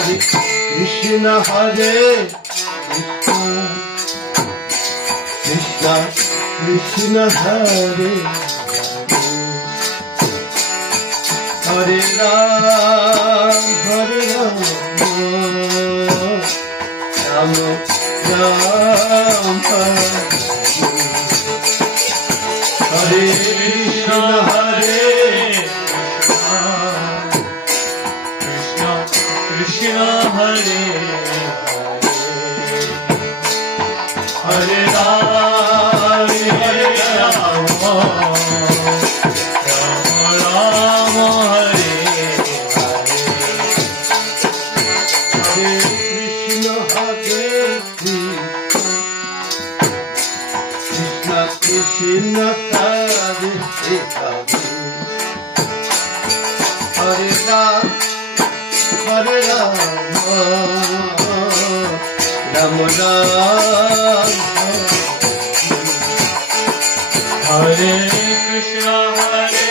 Krishna Hare Krishna Krishna Hare Hare Ram Hare Ram Ram Ram Hare Krishna Hare Krishna Hare Hare Ram Hare Ram Ram Hare Hare Krishna Hare Krishna Krishna Hare Hare Ram Hare Ram Ram Ram Hare Krishna Hare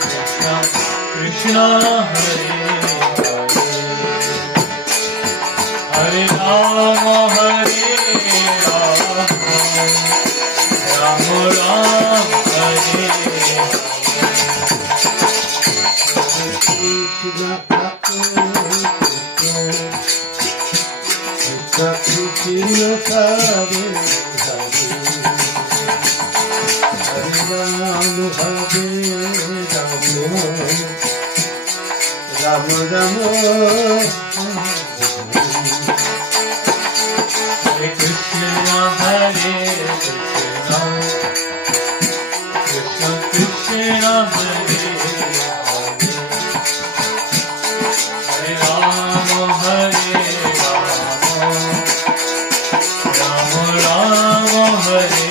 Krishna Krishna Hare Hare Ram Hare Ram Ram Hare Krishna Krishna Hare Hare Ram Hare Ram Ram Hare Krishna Hare Krishna Krishna Krishna Hare Hare Ram Hare Ram Ram Hare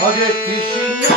Hare Krishna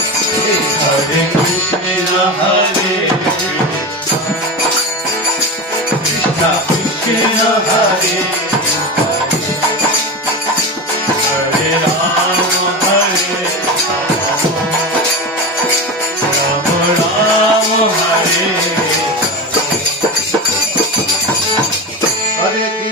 Hare Krishna Hare Krishna Krishna Hare Hare Ram Hare Ram Ram Hare Hare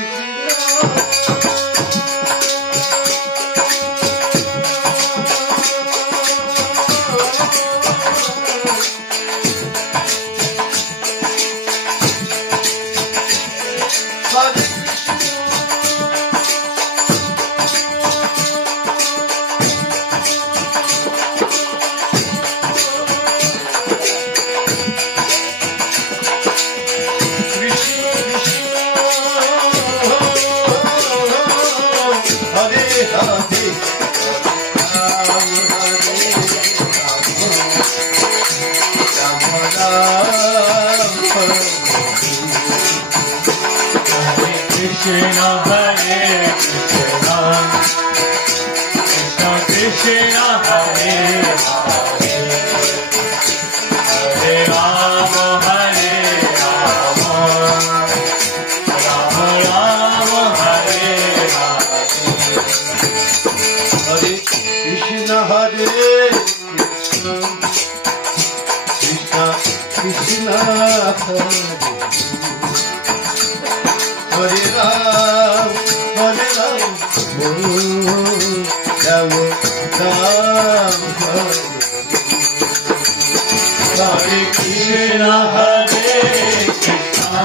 Krishna Hare Krishna Krishna Krishna Hare Hare Ram Hare Ram Ram Ram Hare Krishna Hare Krishna Krishna Hare Ram Hare Ram Ram Ram Hare Krishna Hare Krishna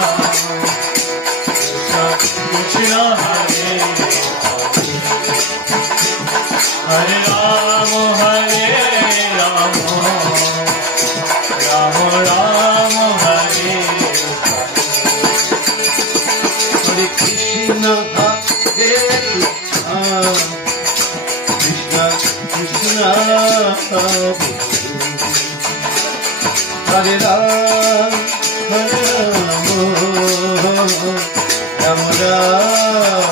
Krishna Krishna Hare Hare Rama, Hare Rama, Rama Rama, Hare Hare Krishna, Krishna Krishna, Hare Ram, Hare Ram, Ram Ram.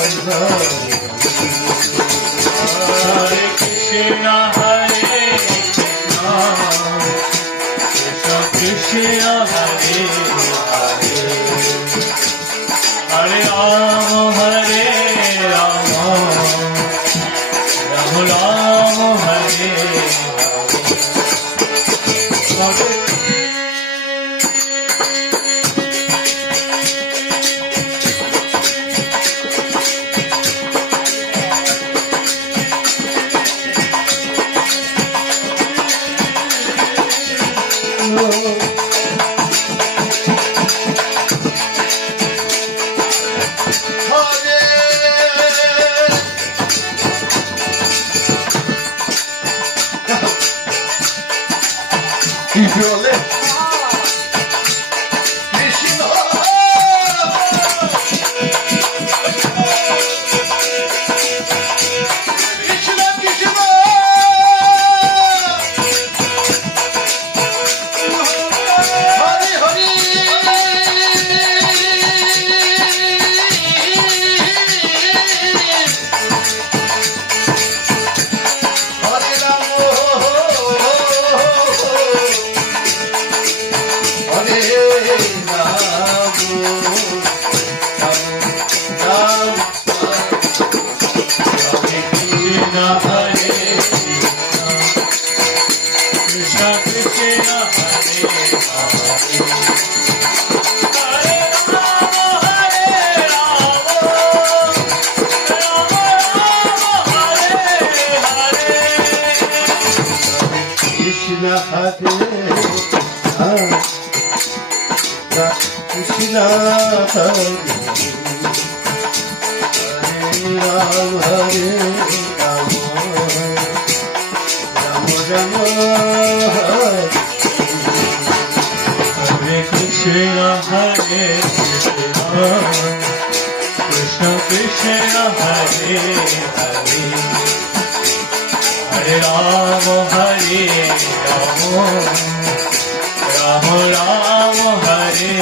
Hare Krishna, Hare Krishna, Krishna Krishna, Hare Hare, Hare Rama, Hare Rama, Rama Rama, Hare Hare. Keep your lip. Krishna. Krishna, Krishna. Hari, Hari. Hare Rama. Hare Ram, Ram, Hare Krishna, Krishna Krishna, Hare Hare, Hare Rama, Rama Rama, Hare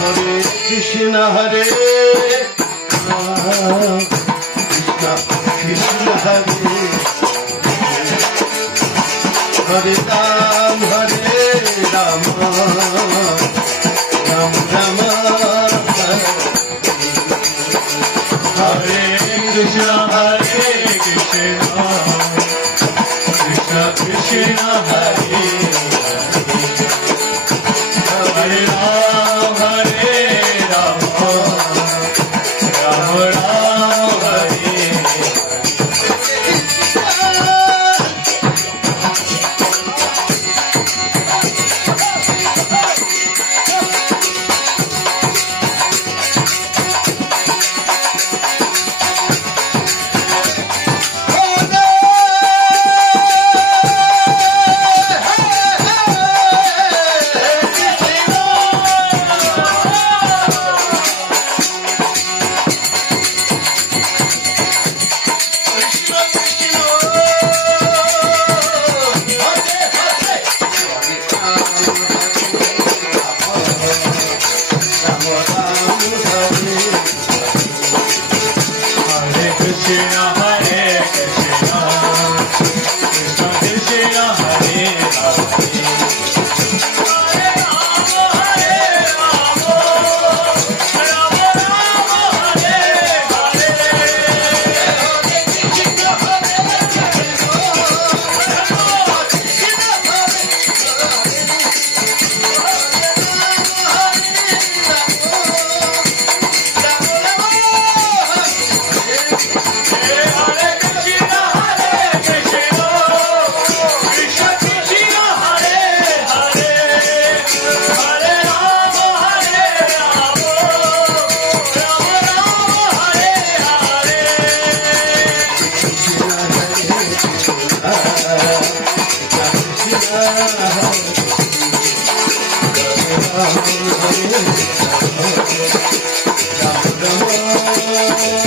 Hare. Krishna Hare, Krishna Hare, Ram, Hare Ram, Ram Ram, Hare Krishna, Hare Krishna, Krishna Krishna, Hare Hare, Hare Rama, Hare Rama, Rama Rama, Hare Hare Krishna Hare, Krishna Krishna Hare, Hare Ram, Hare Ram, Ram Ram, Hare Krishna, Hare Krishna, Krishna Krishna, Hare Hare, Hare Rama, Hare Rama, Rama Rama, Hare Ram Ram